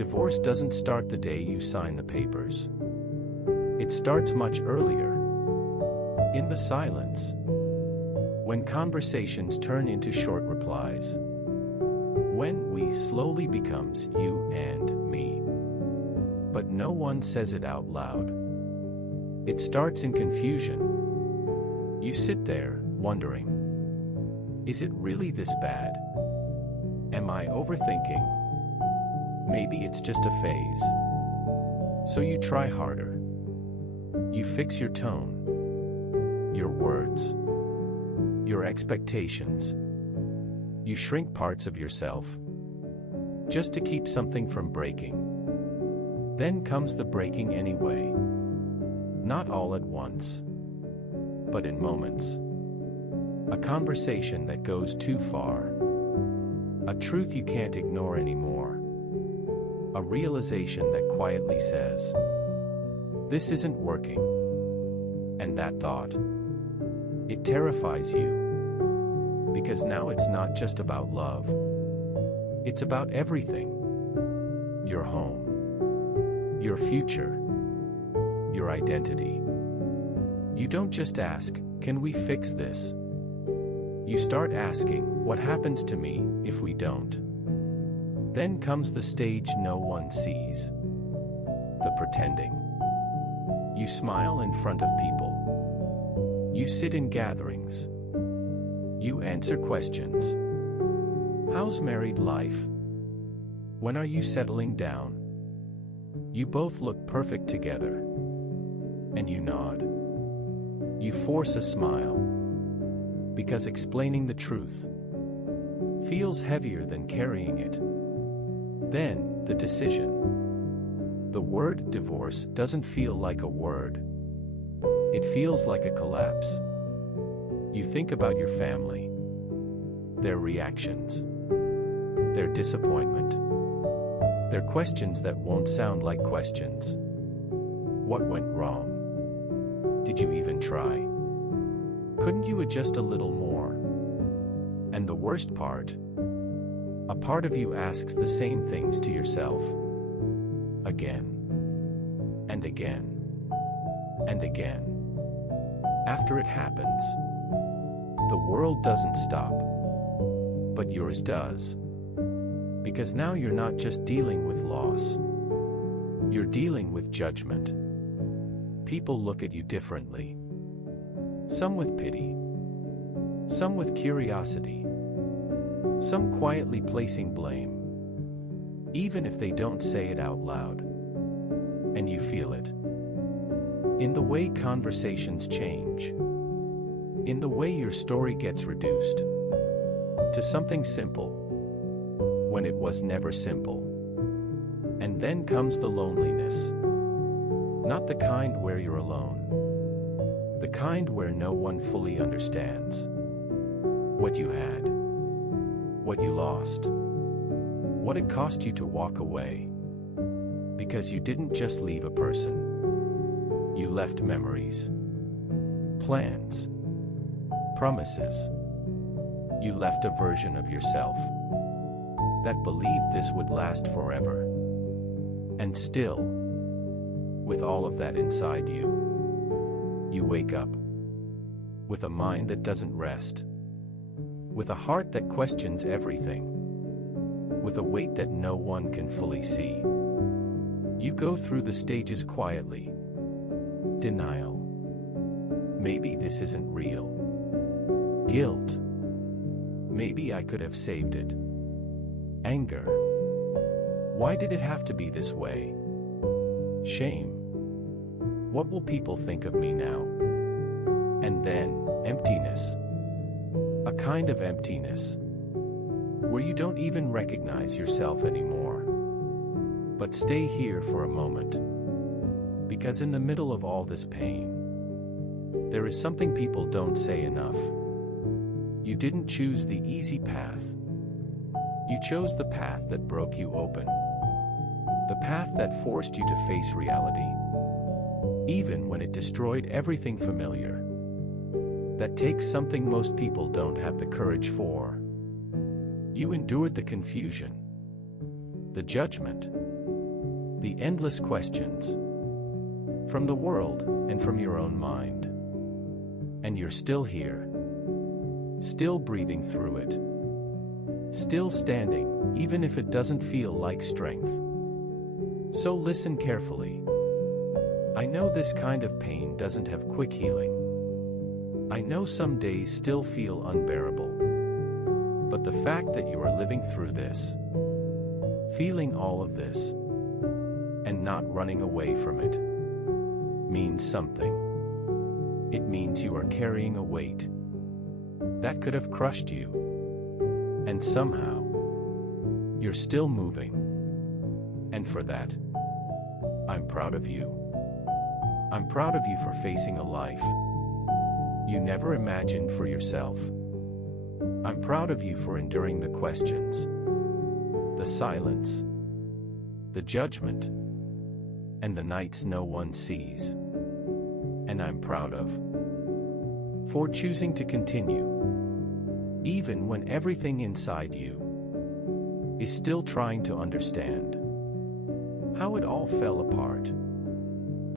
Divorce doesn't start the day you sign the papers. It starts much earlier. In the silence. When conversations turn into short replies. When we slowly becomes you and me. But no one says it out loud. It starts in confusion. You sit there, wondering. Is it really this bad? Am I overthinking? Maybe it's just a phase. So you try harder. You fix your tone, your words, your expectations. You shrink parts of yourself just to keep something from breaking. Then comes the breaking anyway. Not all at once, but in moments. A conversation that goes too far. A truth you can't ignore anymore. A realization that quietly says, this isn't working. And that thought, it terrifies you. Because now it's not just about love. It's about everything. Your home. Your future. Your identity. You don't just ask, can we fix this? You start asking, what happens to me if we don't? Then comes the stage no one sees. The pretending. You smile in front of people. You sit in gatherings. You answer questions. How's married life? When are you settling down? You both look perfect together. And you nod. You force a smile. Because explaining the truth feels heavier than carrying it. Then, the decision. The word divorce doesn't feel like a word. It feels like a collapse. You think about your family. Their reactions. Their disappointment. Their questions that won't sound like questions. What went wrong? Did you even try? Couldn't you adjust a little more? And the worst part? A part of you asks the same things to yourself. Again. And again. And again. After it happens. The world doesn't stop. But yours does. Because now you're not just dealing with loss. You're dealing with judgment. People look at you differently. Some with pity. Some with curiosity. Some quietly placing blame. Even if they don't say it out loud. And you feel it. In the way conversations change. In the way your story gets reduced. To something simple. When it was never simple. And then comes the loneliness. Not the kind where you're alone. The kind where no one fully understands. What you had. What you lost. What it cost you to walk away. Because you didn't just leave a person. You left memories. Plans. Promises. You left a version of yourself that believed this would last forever. And still, with all of that inside you, you wake up with a mind that doesn't rest, with a heart that questions everything, with a weight that no one can fully see. You go through the stages quietly. Denial. Maybe this isn't real. Guilt. Maybe I could have saved it. Anger. Why did it have to be this way? Shame. What will people think of me now? And then, emptiness. A kind of emptiness. Where you don't even recognize yourself anymore. But stay here for a moment. Because in the middle of all this pain, there is something people don't say enough. You didn't choose the easy path. You chose the path that broke you open. The path that forced you to face reality. Even when it destroyed everything familiar. That takes something most people don't have the courage for. You endured the confusion. The judgment. The endless questions. From the world, and from your own mind. And you're still here. Still breathing through it. Still standing, even if it doesn't feel like strength. So listen carefully. I know this kind of pain doesn't have quick healing. I know some days still feel unbearable. But the fact that you are living through this, feeling all of this, and not running away from it, means something. It means you are carrying a weight that could have crushed you. And somehow, you're still moving. And for that, I'm proud of you. I'm proud of you for facing a life you never imagined for yourself. I'm proud of you for enduring the questions, the silence, the judgment, and the nights no one sees. And I'm proud of for choosing to continue, even when everything inside you is still trying to understand how it all fell apart.